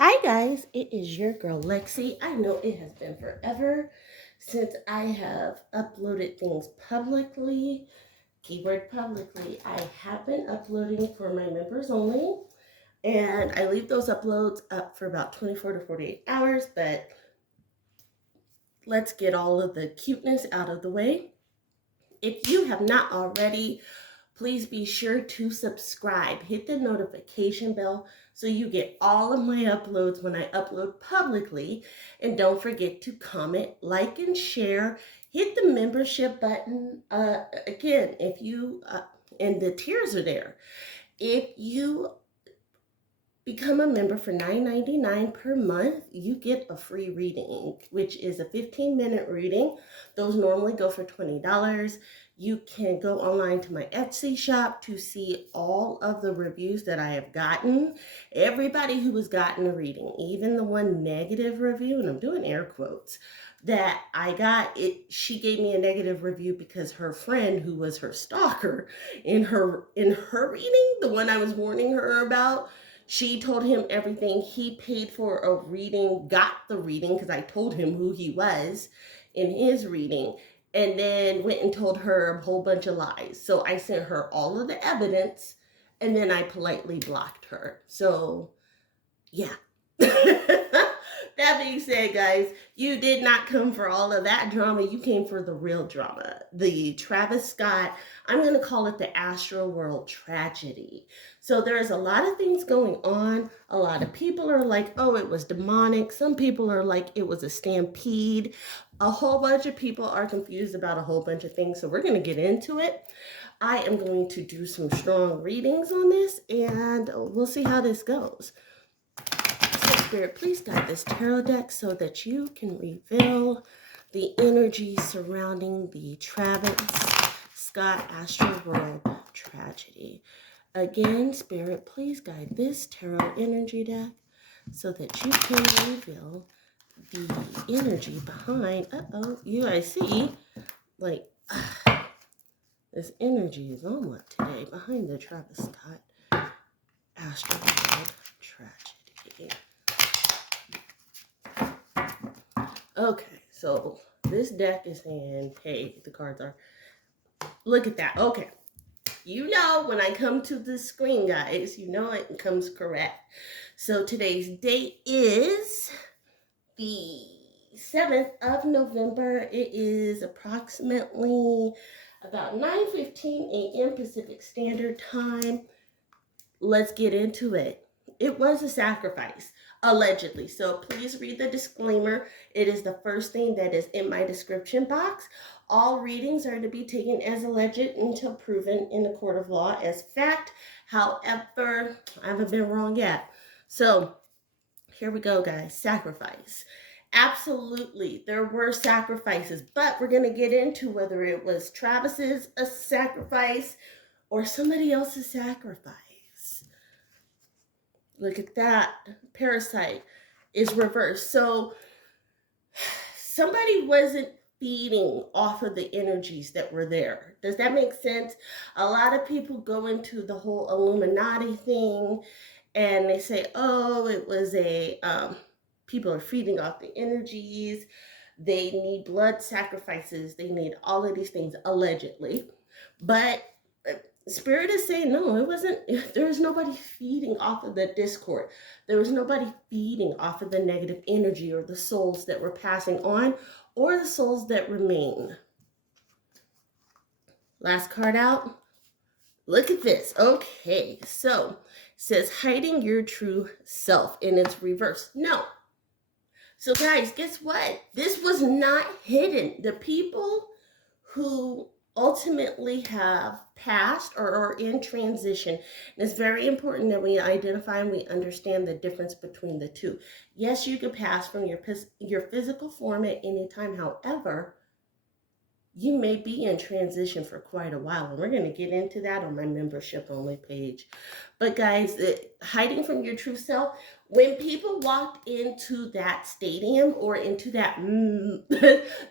Hi guys, it is your girl Lexi. I know it has been forever since I have uploaded things publicly. Keyword publicly. I have been uploading for my members only, and I leave those uploads up for about 24 to 48 hours, but let's get all of the cuteness out of the way. If you have not already, please be sure to subscribe. Hit the notification bell so you get all of my uploads when I upload publicly. And don't forget to comment, like, and share. Hit the membership button. Again, if you, and the tiers are there. If you become a member for $9.99 per month, you get a free reading, which is a 15-minute reading. Those normally go for $20. You can go online to my Etsy shop to see all of the reviews that I have gotten. Everybody who has gotten a reading, even the one negative review, and I'm doing air quotes, that I got, she gave me a negative review because her friend, who was her stalker, in her reading, the one I was warning her about, she told him everything. He paid for a reading, got the reading because I told him who he was in his reading, and then went and told her a whole bunch of lies. So I sent her all of the evidence, and then I politely blocked her. So, yeah. That being said, guys, you did not come for all of that drama. You came for the real drama. The Travis Scott, I'm going to call it the Astroworld tragedy. So there's a lot of things going on. A lot of people are like, oh, it was demonic. Some people are like, it was a stampede. A whole bunch of people are confused about a whole bunch of things. So we're going to get into it. I am going to do some strong readings on this, and we'll see how this goes. Spirit, please guide this tarot deck so that you can reveal the energy surrounding the Travis Scott Astroworld tragedy. Again, Spirit, please guide this tarot energy deck so that you can reveal the energy behind, you guys see, like, this energy is on what today behind the Travis Scott Astroworld tragedy. Okay, so this deck is saying, hey, the cards are, look at that. Okay, you know when I come to the screen, guys, you know it comes correct. So today's date is the 7th of November. It is approximately about 9:15 a.m. Pacific Standard Time. Let's get into it. It was a sacrifice, allegedly. So please read the disclaimer. It is the first thing that is in my description box. All readings are to be taken as alleged until proven in the court of law as fact. However, I haven't been wrong yet. So here we go, guys. Sacrifice. Absolutely, there were sacrifices, but we're going to get into whether it was Travis's a sacrifice or somebody else's sacrifice. Look at that. Parasite is reversed. So somebody wasn't feeding off of the energies that were there. Does that make sense? A lot of people go into the whole Illuminati thing and they say, oh, it was people are feeding off the energies. They need blood sacrifices. They need all of these things, allegedly. But Spirit is saying, no, it wasn't. There was nobody feeding off of the discord. There was nobody feeding off of the negative energy or the souls that were passing on or the souls that remain. Last card out. Look at this. Okay, so it says hiding your true self, and it's reversed. No. So guys, guess what? This was not hidden. The people who ultimately have passed or are in transition. And it's very important that we identify and we understand the difference between the two. Yes, you could pass from your physical form at any time. However, you may be in transition for quite a while. And we're going to get into that on my membership only page. But guys, hiding from your true self, when people walked into that stadium or into that,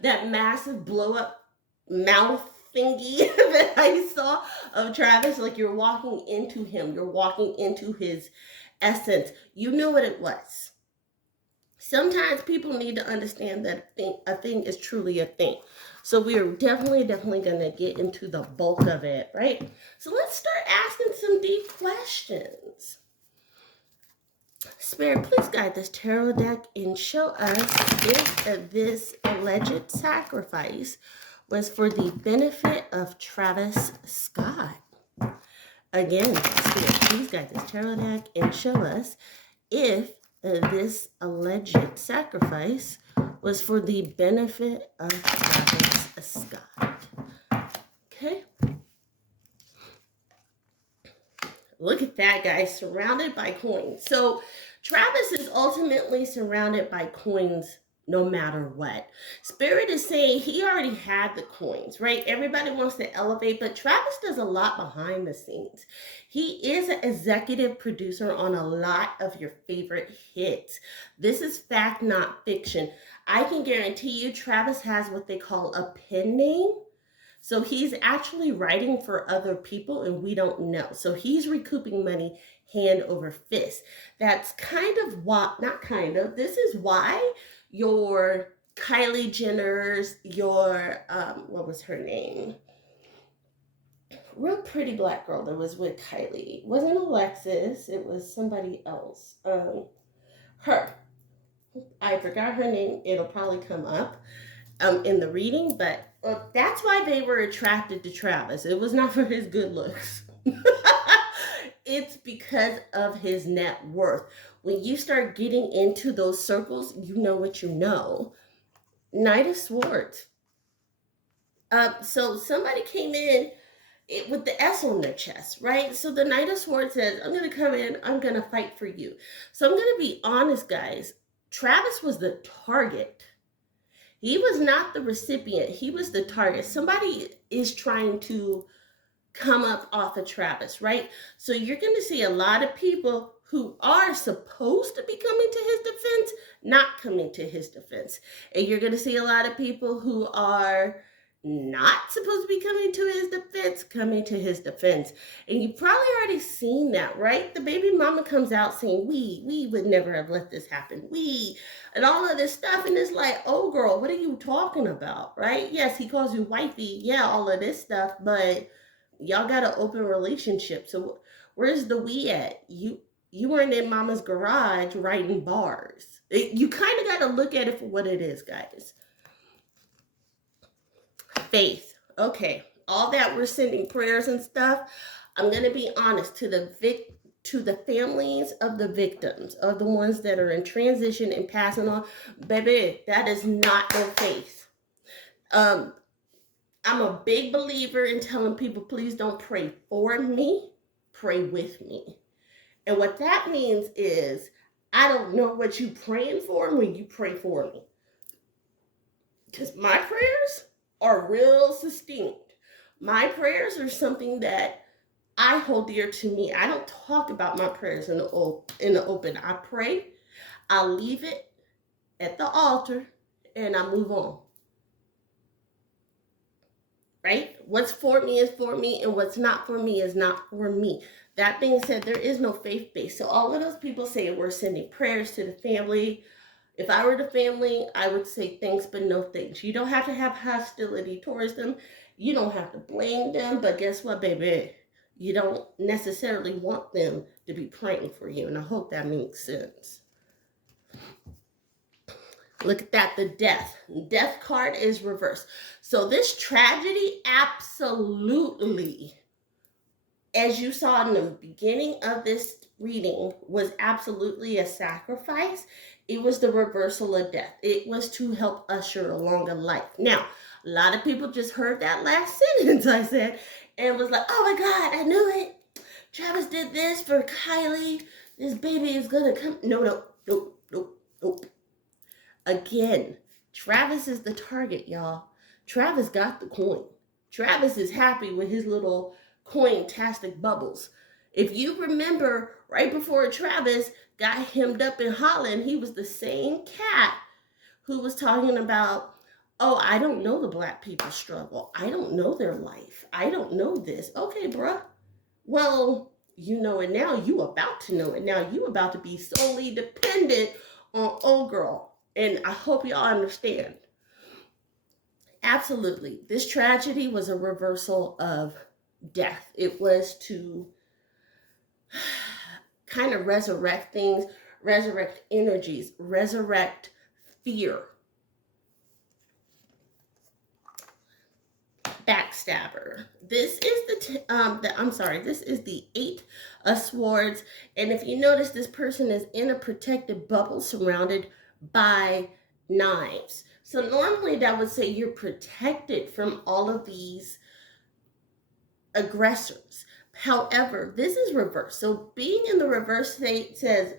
that massive blow up mouth thingy that I saw of Travis, like you're walking into him, you're walking into his essence. You knew what it was. Sometimes people need to understand that a thing is truly a thing. So we are definitely going to get into the bulk of it, right? So let's start asking some deep questions. Spirit, please guide this tarot deck and show us if this alleged sacrifice was for the benefit of Travis Scott. Again, Spirit, please guide this tarot deck and show us if this alleged sacrifice was for the benefit of Travis Scott. Okay. Look at that, guys, surrounded by coins. So Travis is ultimately surrounded by coins no matter what. Spirit is saying he already had the coins, right? Everybody wants to elevate, but Travis does a lot behind the scenes. He is an executive producer on a lot of your favorite hits. This is fact, not fiction. I can guarantee you Travis has what they call a pen name. So he's actually writing for other people and we don't know. So he's recouping money hand over fist. That's kind of what, not kind of, this is why your Kylie Jenner's, your, what was her name? Real pretty black girl that was with Kylie. It wasn't Alexis, it was somebody else. Her. I forgot her name. It'll probably come up in the reading, but that's why they were attracted to Travis. It was not for his good looks. It's because of his net worth. When you start getting into those circles, you know what you know. Knight of Swords. So somebody came in with the S on their chest, right? So the Knight of Swords says, I'm going to come in, I'm going to fight for you. So I'm going to be honest, guys. Travis was the target. He was not the recipient. He was the target. Somebody is trying to come up off of Travis, right? So you're going to see a lot of people who are supposed to be coming to his defense, not coming to his defense. And you're going to see a lot of people who are not supposed to be coming to his defense, coming to his defense. And you've probably already seen that, right? The baby mama comes out saying, we would never have let this happen. And all of this stuff. And it's like, oh girl, what are you talking about, right? Yes, he calls you wifey. Yeah, all of this stuff. But y'all got an open relationship. So where's the we at? You weren't in mama's garage writing bars. You kind of got to look at it for what it is, guys. Faith. Okay, all that we're sending prayers and stuff. I'm going to be honest, to the families of the victims, of the ones that are in transition and passing on, baby, that is not their faith. I'm a big believer in telling people, please don't pray for me, pray with me. And what that means is, I don't know what you're praying for when you pray for me. Because my prayers are real succinct. My prayers are something that I hold dear to me. I don't talk about my prayers in the open. I pray, I leave it at the altar, and I move on. Right? What's for me is for me, and what's not for me is not for me. That being said, there is no faith base. So all of those people say we're sending prayers to the family. If I were the family, I would say thanks, but no thanks. You don't have to have hostility towards them. You don't have to blame them. But guess what, baby? You don't necessarily want them to be praying for you. And I hope that makes sense. Look at that, the death. Death card is reversed. So this tragedy, absolutely, as you saw in the beginning of this reading, was absolutely a sacrifice. It was the reversal of death. It was to help usher along a life. Now, a lot of people just heard that last sentence I said and was like, oh my God, I knew it. Travis did this for Kylie. This baby is going to come. No. Again, Travis is the target, y'all. Travis got the coin. Travis is happy with his little coin-tastic bubbles. If you remember, right before Travis got hemmed up in Holland, he was the same cat who was talking about, oh, I don't know the black people's struggle. I don't know their life. I don't know this. Okay, bruh. Well, you know it now. You about to know it now. You about to be solely dependent on old girl. And I hope y'all understand. Absolutely. This tragedy was a reversal of death. It was to kind of resurrect things, resurrect energies, resurrect fear. Backstabber. This is this is the 8 of Swords, and if you notice, this person is in a protected bubble surrounded by knives. So normally that would say you're protected from all of these aggressors. However, this is reversed. So being in the reverse state says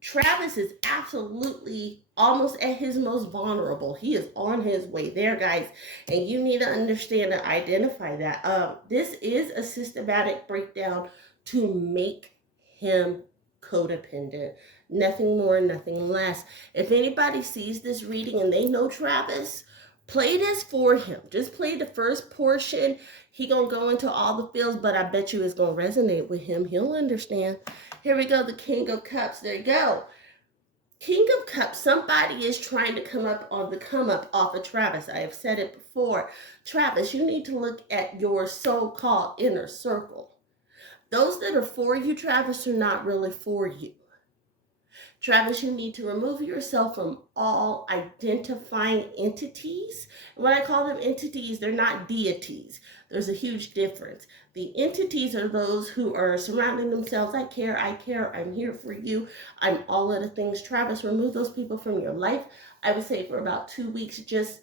Travis is absolutely almost at his most vulnerable. He is on his way there, guys. And you need to understand and identify that. This is a systematic breakdown to make him codependent. Nothing more, nothing less. If anybody sees this reading and they know Travis, play this for him. Just play the first portion. He gonna go into all the feels, but I bet you it's gonna resonate with him. He'll understand. Here we go, the King of Cups. There you go. King of Cups, somebody is trying to come up on the come up off of Travis. I have said it before. Travis, you need to look at your so-called inner circle. Those that are for you, Travis, are not really for you. Travis, you need to remove yourself from all identifying entities. When I call them entities, they're not deities. There's a huge difference. The entities are those who are surrounding themselves. I care, I'm here for you. I'm all of the things. Travis, remove those people from your life. I would say for about 2 weeks, just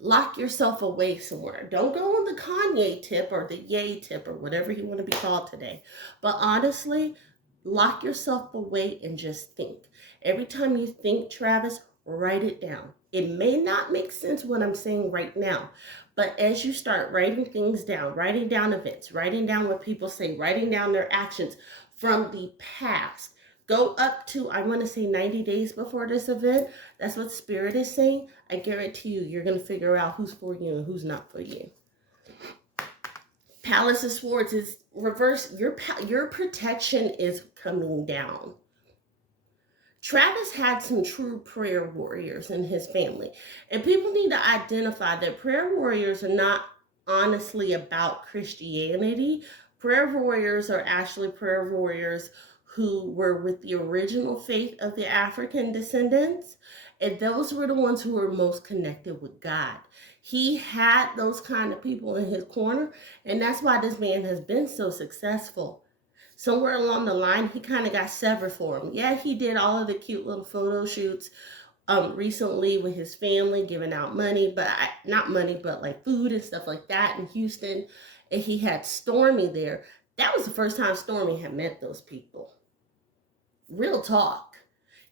lock yourself away somewhere. Don't go on the Kanye tip or the Ye tip or whatever you want to be called today. But honestly, lock yourself away and just think. Every time you think, Travis, write it down. It may not make sense what I'm saying right now, but as you start writing things down, writing down events, writing down what people say, writing down their actions from the past, go up to, I want to say 90 days before this event. That's what Spirit is saying. I guarantee you, you're going to figure out who's for you and who's not for you. Palace of Swords is reverse. Your protection is coming down. Travis had some true prayer warriors in his family. And people need to identify that prayer warriors are not honestly about Christianity. Prayer warriors are actually prayer warriors who were with the original faith of the African descendants. And those were the ones who were most connected with God. He had those kind of people in his corner. And that's why this man has been so successful. Somewhere along the line, he kind of got severed for him. Yeah, he did all of the cute little photo shoots recently with his family, giving out money, but not money, but like food and stuff like that in Houston. And he had Stormy there. That was the first time Stormy had met those people. Real talk.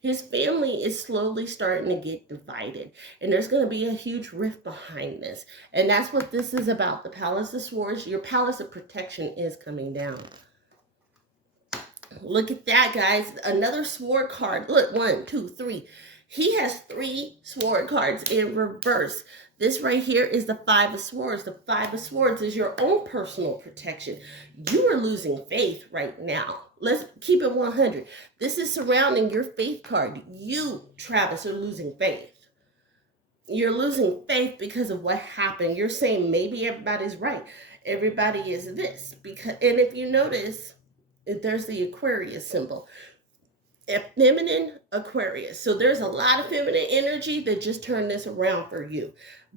His family is slowly starting to get divided, and there's going to be a huge rift behind this. And that's what this is about. The Palace of Swords, your Palace of Protection is coming down. Look at that, guys. Another sword card. Look, 1, 2, 3. He has 3 sword cards in reverse. This right here is the 5 of Swords. The 5 of Swords is your own personal protection. You are losing faith right now. Let's keep it 100. This is surrounding your faith card. You, Travis, are losing faith. You're losing faith because of what happened. You're saying maybe everybody's right. Everybody is this. And if you notice, there's the Aquarius symbol. A feminine Aquarius. So there's a lot of feminine energy that just turned this around for you.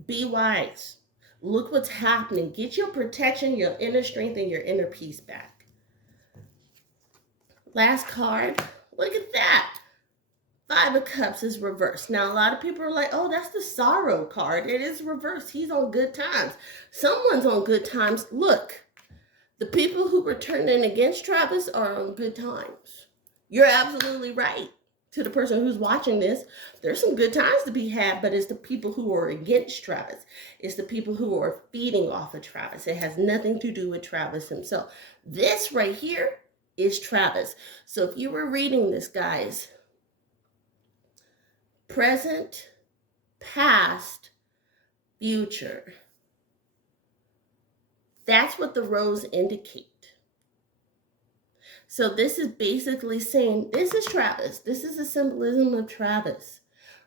Be wise. Look what's happening. Get your protection, your inner strength, and your inner peace back. Last card. Look at that. 5 of Cups is reversed. Now, a lot of people are like, oh, that's the sorrow card. It is reversed. He's on good times. Someone's on good times. Look. The people who were turning against Travis are on good times. You're absolutely right. To the person who's watching this, there's some good times to be had, but it's the people who are against Travis. It's the people who are feeding off of Travis. It has nothing to do with Travis himself. This right here is Travis. So if you were reading this, guys, present, past, future. That's what the rows indicate. So this is basically saying, this is Travis. This is the symbolism of Travis.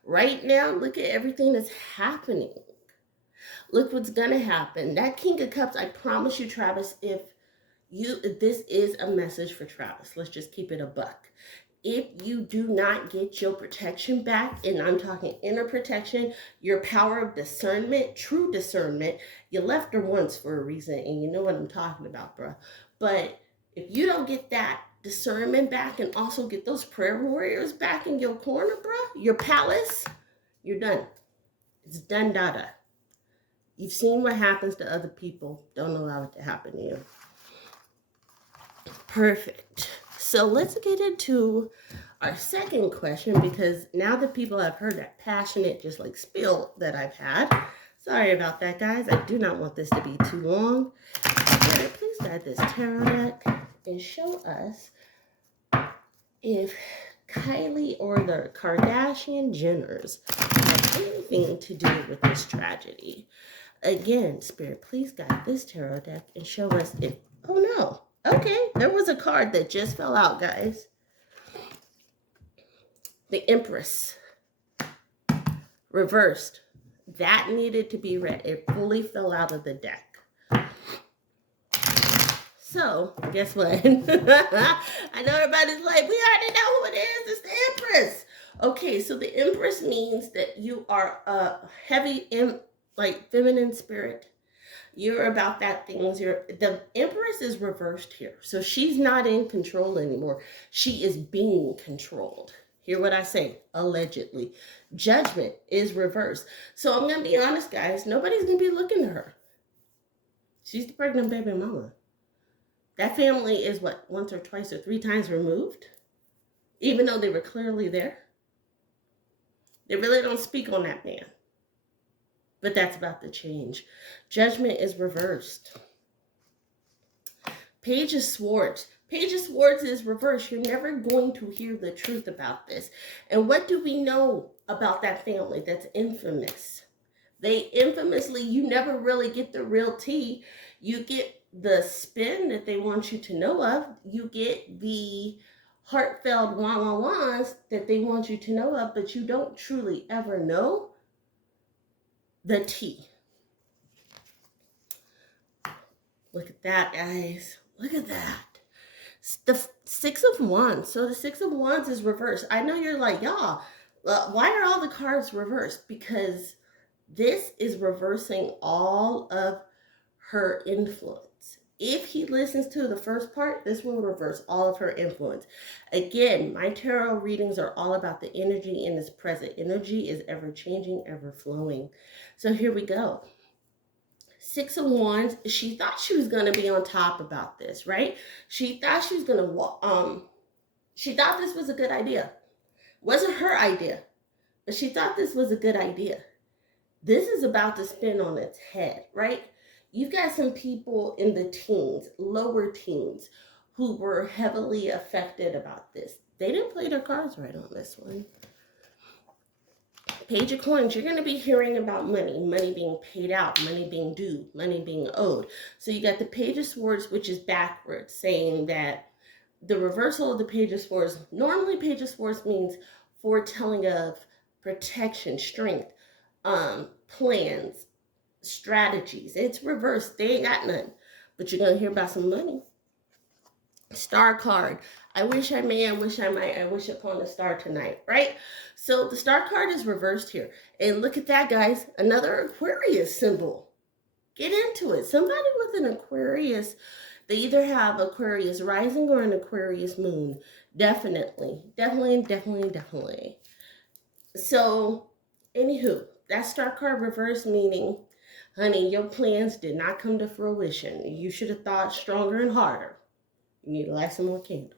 Right now, look at everything that's happening. Look what's going to happen. That King of Cups, I promise you, Travis, if this is a message for Travis. Let's just keep it a buck. If you do not get your protection back, and I'm talking inner protection, your power of discernment, true discernment, you left her once for a reason, and you know what I'm talking about, bro. But if you don't get that discernment back and also get those prayer warriors back in your corner, bro, your palace, you're done. It's done, dada. You've seen what happens to other people. Don't allow it to happen to you. Perfect. So let's get into our second question, because now that people have heard that passionate, just like spill that I've had, sorry about that, guys. I do not want this to be too long. But please guide this tarot deck and show us if Kylie or the Kardashian Jenners have anything to do with this tragedy. Again, Spirit, please guide this tarot deck and show us if, oh no. Okay, there was a card that just fell out, guys. The Empress. Reversed. That needed to be read. It fully fell out of the deck. So, guess what? I know everybody's like, we already know who it is. It's the Empress. Okay, so the Empress means that you are a heavy, feminine spirit. You're about that things. The Empress is reversed here. So she's not in control anymore. She is being controlled. Hear what I say? Allegedly. Judgment is reversed. So I'm going to be honest, guys. Nobody's going to be looking to her. She's the pregnant baby mama. That family is what? Once or twice or three times removed? Even though they were clearly there. They really don't speak on that man. But that's about to change. Judgment is reversed. Page of Swords. Page of Swords is reversed. You're never going to hear the truth about this. And what do we know about that family that's infamous? They infamously, you never really get the real tea. You get the spin that they want you to know of. You get the heartfelt wah-wah-wahs that they want you to know of, but you don't truly ever know the tea. Look at that, guys. Look at that. The Six of Wands. So the Six of Wands is reversed. I know you're like, y'all, why are all the cards reversed? Because this is reversing all of her influence. If he listens to the first part, this will reverse all of her influence. Again, my tarot readings are all about the energy in this present. Energy is ever changing, ever flowing. So here we go. Six of Wands. She thought she was going to be on top about this, right? She thought she was going to, she thought this was a good idea. Wasn't her idea, but she thought this was a good idea. This is about to spin on its head, right? You've got some people in the teens, lower teens, who were heavily affected about this. They didn't play their cards right on this one. Page of Coins, you're going to be hearing about money, money being paid out, money being due, money being owed. So you got the Page of Swords, which is backwards, saying that the reversal of the Page of Swords, normally Page of Swords means foretelling of protection, strength, plans, strategies. It's reversed. They ain't got none. But you're going to hear about some money. Star card. I wish I may, I wish I might, I wish upon a star tonight, right? So the star card is reversed here. And look at that, guys. Another Aquarius symbol. Get into it. Somebody with an Aquarius, they either have Aquarius rising or an Aquarius moon. Definitely. So, anywho, that star card reverse meaning, honey, your plans did not come to fruition. You should have thought stronger and harder. You need to light some more candles.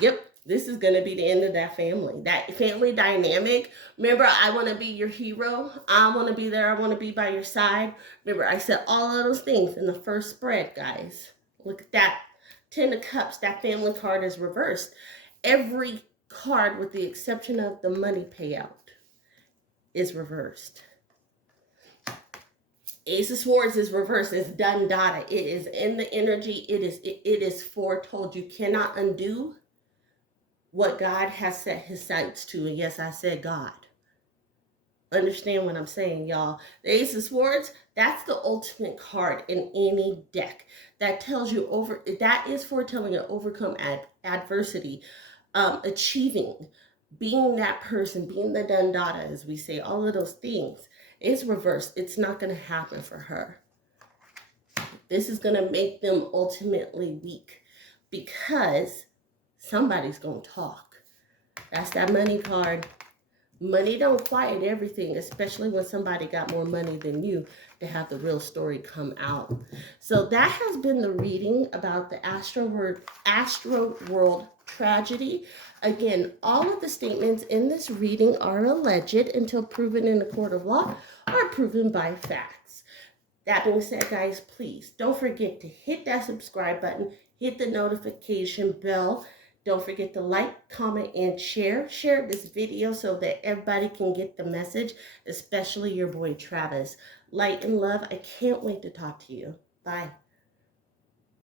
Yep, this is going to be the end of that family. That family dynamic. Remember, I want to be your hero. I want to be there. I want to be by your side. Remember, I said all of those things in the first spread, guys. Look at that. Ten of Cups, that family card is reversed. Every card, with the exception of the money payout, is reversed. Ace of Swords is reversed. It's done data. It is in the energy. It is foretold. You cannot undo what God has set his sights to. And yes, I said God. Understand what I'm saying, y'all. The Ace of Swords, that's the ultimate card in any deck. That tells you that is foretelling an overcome adversity, achieving, being that person, being the done data, as we say, all of those things. It's reversed. It's not going to happen for her. This is going to make them ultimately weak because somebody's going to talk. That's that money card. Money don't quiet everything, especially when somebody got more money than you to have the real story come out. So that has been the reading about the Astroworld tragedy. Again, all of the statements in this reading are alleged until proven in a court of law or proven by facts. That being said, guys, please don't forget to hit that subscribe button, hit the notification bell. Don't forget to like, comment, and share. Share this video so that everybody can get the message, especially your boy Travis. Light and love. I can't wait to talk to you. Bye.